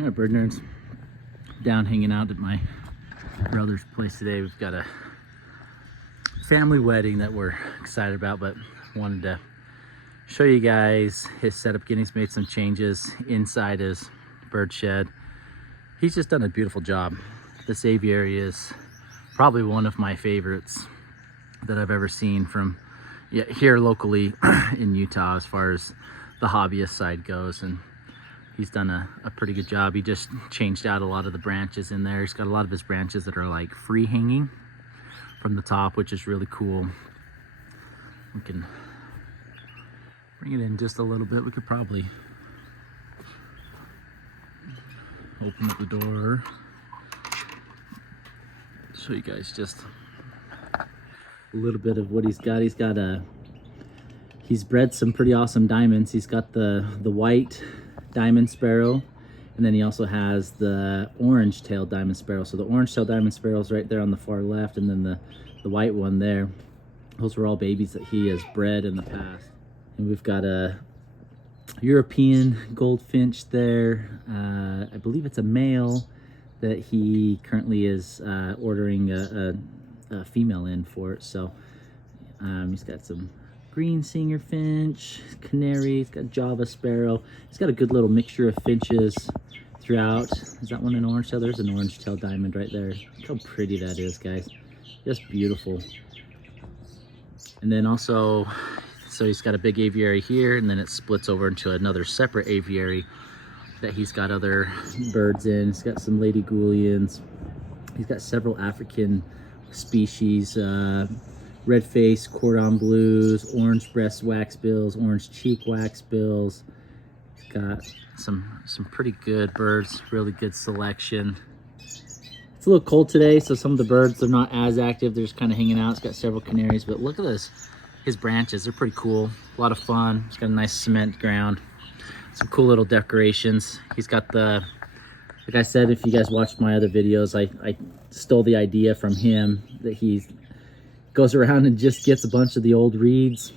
Yeah, bird nerds, down hanging out at my brother's place today. We've got a family wedding that we're excited about, but wanted to show you guys his setup. He's made some changes inside his bird shed. He's just done a beautiful job. This aviary is probably one of my favorites that I've ever seen from here locally in Utah as far as the hobbyist side goes, and he's done a pretty good job. He just changed out a lot of the branches in there. He's got a lot of his branches that are like free hanging from the top, which is really cool. We can bring it in just a little bit. We could probably open up the door, show you guys just a little bit of what he's got. He's bred some pretty awesome diamonds. He's got the white diamond sparrow, and then he also has the orange-tailed diamond sparrow. So the orange-tailed diamond sparrow is right there on the far left, and then the white one there. Those were all babies that he has bred in the past. And we've got a European goldfinch there. I believe it's a male that he currently is ordering a female in for it. So he's got some green singer finch, canary, he's got Java sparrow. He's got a good little mixture of finches throughout. Is that one an orange tail? There's an orange tail diamond right there. Look how pretty that is, guys. Just beautiful. And then also, so he's got a big aviary here, and then it splits over into another separate aviary that he's got other birds in. He's got some lady Goulians. He's got several African species, red face cordon blues, orange breast waxbills, orange cheek waxbills. He's got some pretty good birds, really good selection. It's a little cold today, so some of the birds are not as active. They're just kind of hanging out. It's got several canaries, but look at this. His branches, they're pretty cool. A lot of fun. He's got a nice cement ground. Some cool little decorations. He's got the, like I said, if you guys watched my other videos, I stole the idea from him that he goes around and just gets a bunch of the old reeds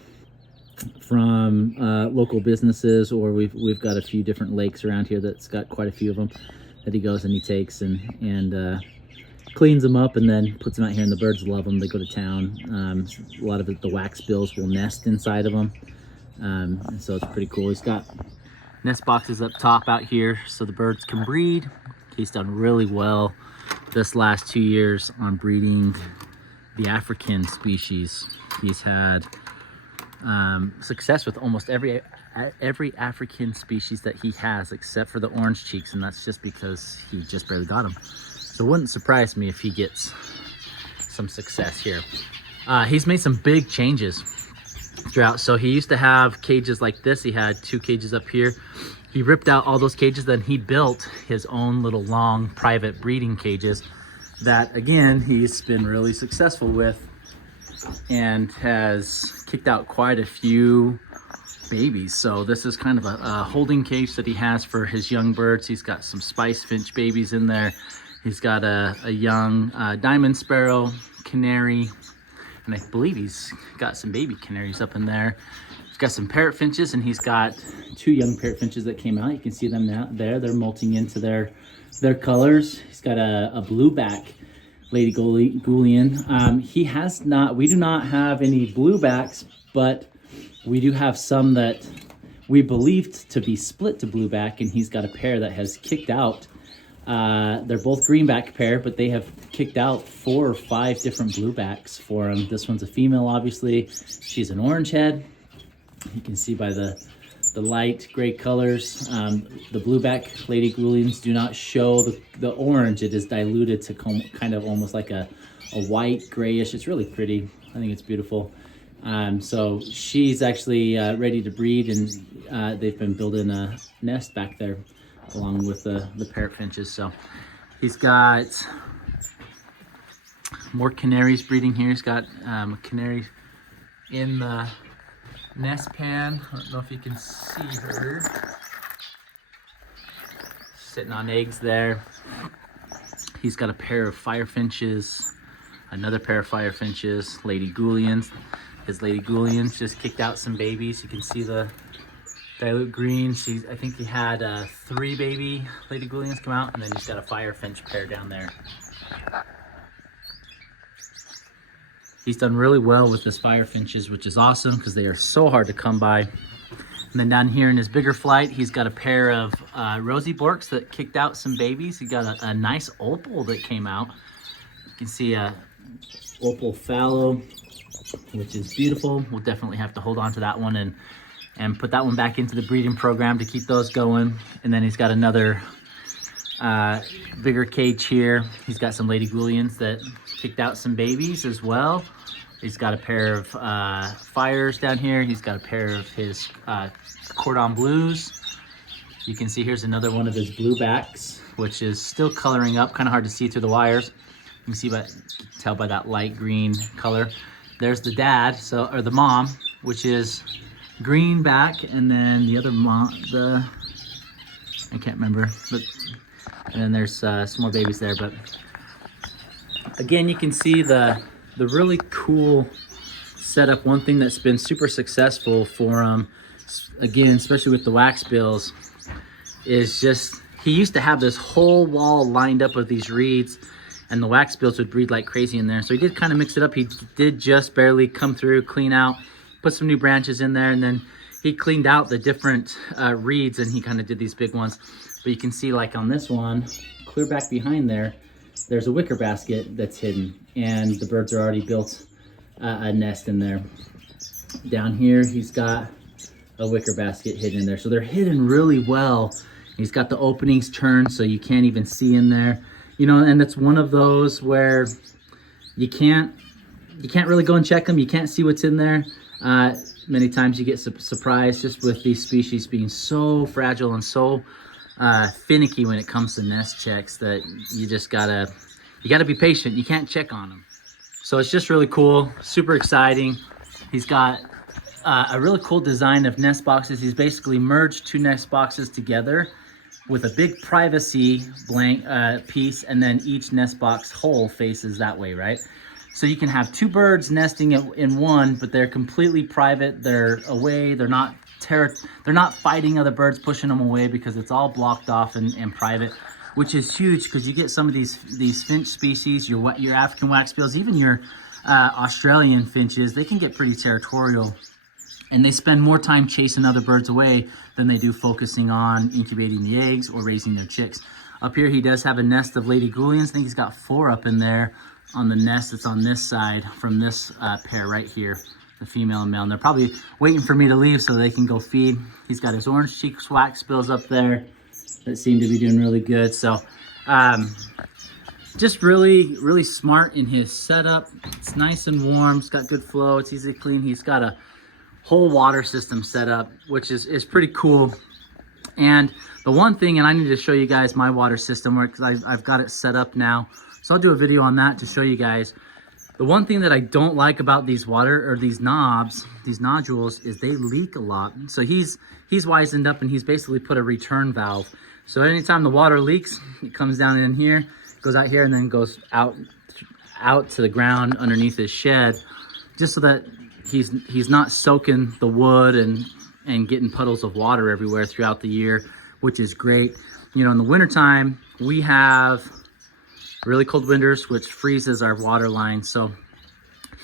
from local businesses, or we've got a few different lakes around here that's got quite a few of them that he goes and he takes and cleans them up and then puts them out here, and the birds love them. They go to town. A lot of the wax bills will nest inside of them, and so it's pretty cool. He's got nest boxes up top out here so the birds can breed. He's done really well this last 2 years on breeding the African species. He's had success with almost every African species that he has, except for the orange cheeks, and that's just because he just barely got them. So it wouldn't surprise me if he gets some success here. He's made some big changes throughout. So he used to have cages like this. He had 2 cages up here. He ripped out all those cages, then he built his own little long private breeding cages that, again, he's been really successful with and has kicked out quite a few babies. So this is kind of a holding cage that he has for his young birds. He's got some spice finch babies in there. He's got a young diamond sparrow, canary, and I believe he's got some baby canaries up in there. He's got some parrot finches, and he's got 2 young parrot finches that came out. You can see them now there. They're molting into their colors. He's got a blueback lady Goulian. He has not, we do not have any bluebacks, but we do have some that we believed to be split to blueback, and he's got a pair that has kicked out. They're both greenback pair, but they have kicked out 4 or 5 different bluebacks for him. This one's a female, obviously. She's an orange head. You can see by the light gray colors. The blueback lady Goulians do not show the orange. It is diluted to kind of almost like a white grayish. It's really pretty. I think it's beautiful. So she's actually ready to breed, and they've been building a nest back there along with the parrot finches. So he's got more canaries breeding here. He's got a canary in the nest pan. I don't know if you can see her. Sitting on eggs there. He's got a pair of fire finches, another pair of fire finches, lady Goulians. His lady Goulians just kicked out some babies. You can see the Dilute green. I think he had 3 baby Lady Goulians come out, and then he's got a Firefinch pair down there. He's done really well with his Firefinches, which is awesome because they are so hard to come by. And then down here in his bigger flight, he's got a pair of Rosy Borks that kicked out some babies. He got a nice opal that came out. You can see a opal fallow, which is beautiful. We'll definitely have to hold on to that one and put that one back into the breeding program to keep those going. And then he's got another bigger cage here. He's got some Lady Goulians that kicked out some babies as well. He's got a pair of Fires down here. He's got a pair of his Cordon Blues. You can see here's another one of his Bluebacks, which is still coloring up, kind of hard to see through the wires. You can tell by that light green color. There's the dad, or the mom, which is green back, and then the other mom, I can't remember, and then there's some more babies there. But again, you can see the really cool setup. One thing that's been super successful for him, again, especially with the wax bills, is just he used to have this whole wall lined up with these reeds, and the wax bills would breed like crazy in there. So he did kind of mix it up. He did just barely come through, clean out, put some new branches in there, and then he cleaned out the different reeds, and he kind of did these big ones. But you can see, like on this one, clear back behind there, there's a wicker basket that's hidden, and the birds are already built a nest in there. Down here, he's got a wicker basket hidden in there. So they're hidden really well. He's got the openings turned so you can't even see in there. You know, and it's one of those where you can't really go and check them. You can't see what's in there. Many times you get surprised just with these species being so fragile and so finicky when it comes to nest checks that you gotta be patient. You can't check on them. So it's just really cool, super exciting. He's got a really cool design of nest boxes. He's basically merged 2 nest boxes together with a big privacy blank piece, and then each nest box hole faces that way, right? So you can have 2 birds nesting in one, but they're completely private. They're away. They're not fighting other birds, pushing them away, because it's all blocked off and private, which is huge because you get some of these finch species, your African wax bills, even your Australian finches. They can get pretty territorial, and they spend more time chasing other birds away than they do focusing on incubating the eggs or raising their chicks. Up here, he does have a nest of Lady Goulians. I think he's got 4 up in there on the nest that's on this side from this pair right here, the female and male. And they're probably waiting for me to leave so they can go feed. He's got his orange cheek wax bills up there that seem to be doing really good. So just really, really smart in his setup. It's nice and warm. It's got good flow. It's easy to clean. He's got a whole water system set up, which is pretty cool. And the one thing, and I need to show you guys my water system, because I've got it set up now. So I'll do a video on that to show you guys. The one thing that I don't like about these these nodules, is they leak a lot. So he's wisened up, and he's basically put a return valve. So anytime the water leaks, it comes down in here, goes out here, and then goes out to the ground underneath his shed, just so that he's not soaking the wood and getting puddles of water everywhere throughout the year, which is great. You know, in the wintertime, we have really cold winters, which freezes our water line. So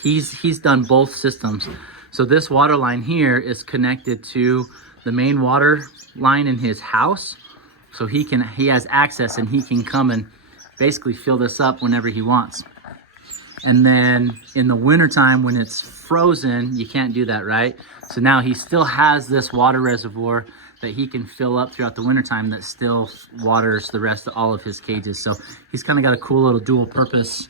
he's done both systems. So this water line here is connected to the main water line in his house. So he has access, and he can come and basically fill this up whenever he wants. And then in the wintertime, when it's frozen, you can't do that, right? So now he still has this water reservoir that he can fill up throughout the wintertime that still waters the rest of all of his cages. So he's kind of got a cool little dual purpose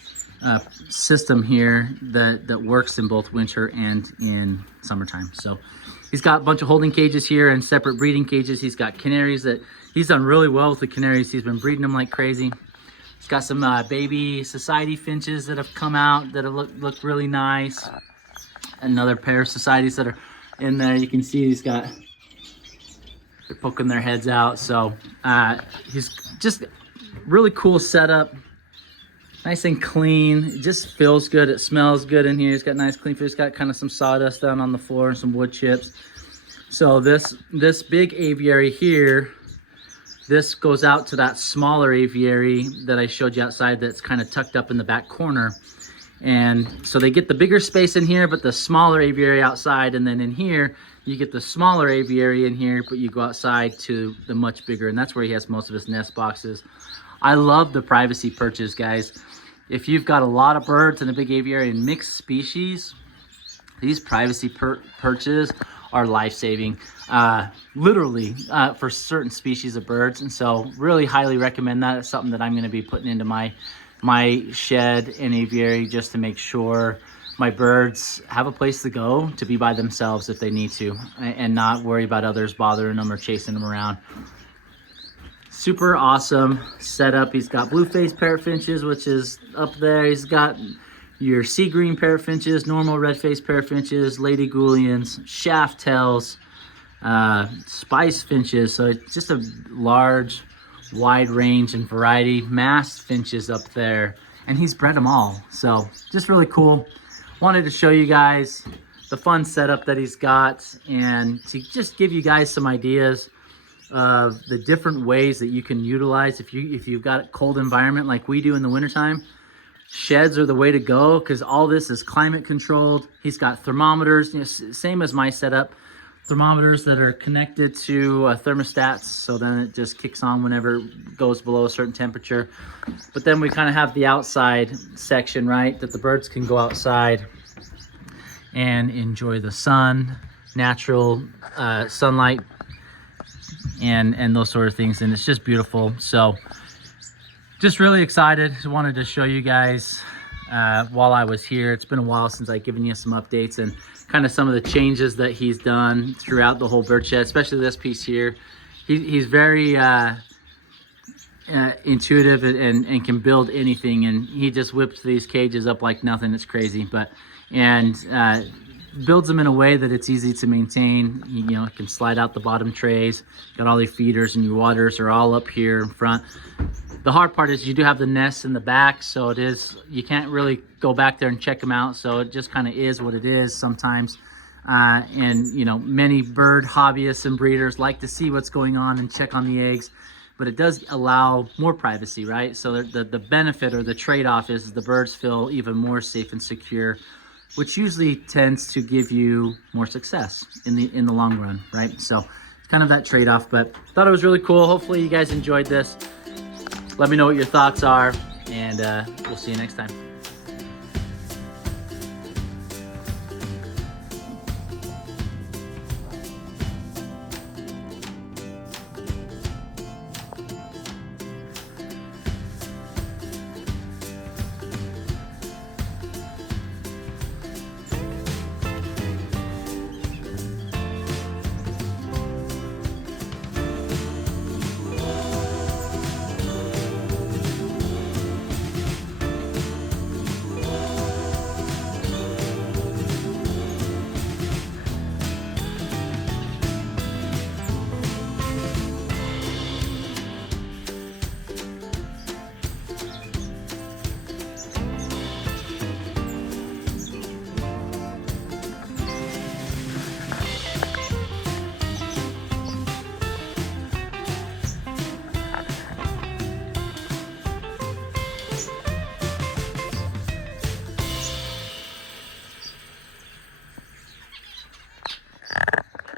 system here that works in both winter and in summertime. So he's got a bunch of holding cages here and separate breeding cages. He's got canaries that he's done really well with the canaries. He's been breeding them like crazy. He's got some baby society finches that have come out that have look really nice. Another pair of societies that are in there. You can see they're poking their heads out. So he's just really cool setup. Nice and clean. It just feels good. It smells good in here. He's got nice clean food. He's got kind of some sawdust down on the floor and some wood chips. So this big aviary here, this goes out to that smaller aviary that I showed you outside that's kind of tucked up in the back corner. And so they get the bigger space in here, but the smaller aviary outside. And then in here, you get the smaller aviary in here, but you go outside to the much bigger. And that's where he has most of his nest boxes. I love the privacy perches, guys. If you've got a lot of birds in a big aviary and mixed species, these privacy perches are life-saving, literally, for certain species of birds. And so really highly recommend that. It's something that I'm going to be putting into my shed and aviary just to make sure my birds have a place to go to be by themselves if they need to, and not worry about others bothering them or chasing them around. Super awesome setup. He's got blue-faced parrot finches, which is up there. He's got your sea green parrot finches, normal red-faced parrot finches, lady goulians, shaft tails, spice finches. So it's just a large, wide range and variety. Masked finches up there, and he's bred them all. So just really cool. Wanted to show you guys the fun setup that he's got, and to just give you guys some ideas of the different ways that you can utilize if you've got a cold environment like we do in the wintertime. Sheds are the way to go because all this is climate controlled. He's got thermometers, you know, same as my setup, thermometers that are connected to thermostats, so then it just kicks on whenever it goes below a certain temperature. But then we kind of have the outside section, right, that the birds can go outside and enjoy the sun, natural sunlight, and those sort of things, and it's just beautiful. So just really excited. Just wanted to show you guys while I was here. It's been a while since I've given you some updates and kind of some of the changes that he's done throughout the whole bird shed, especially this piece here. He's very intuitive and can build anything, and he just whips these cages up like nothing. It's crazy, but builds them in a way that it's easy to maintain. You know, it can slide out the bottom trays. Got all your feeders and your waters are all up here in front. The hard part is you do have the nests in the back, so you can't really go back there and check them out. So it just kind of is what it is sometimes. And you know, many bird hobbyists and breeders like to see what's going on and check on the eggs, but it does allow more privacy, right? So the benefit or the trade-off is the birds feel even more safe and secure, which usually tends to give you more success in the long run, right? So it's kind of that trade-off, but thought it was really cool. Hopefully you guys enjoyed this. Let me know what your thoughts are, and we'll see you next time.